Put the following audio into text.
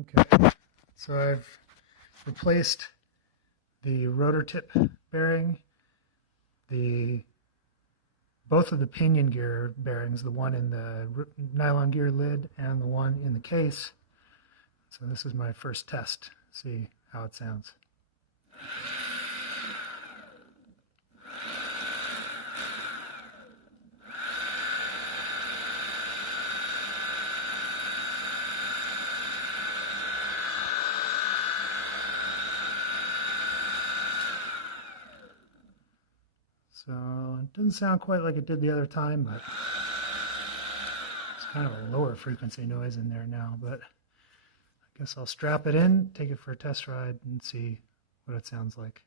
Okay, so I've replaced the rotor tip bearing, both of the pinion gear bearings, the one in the nylon gear lid and the one in the case. So this is my first test. See how it sounds. So it doesn't sound quite like it did the other time, but it's kind of a lower frequency noise in there now. But I guess I'll strap it in, take it for a test ride, and see what it sounds like.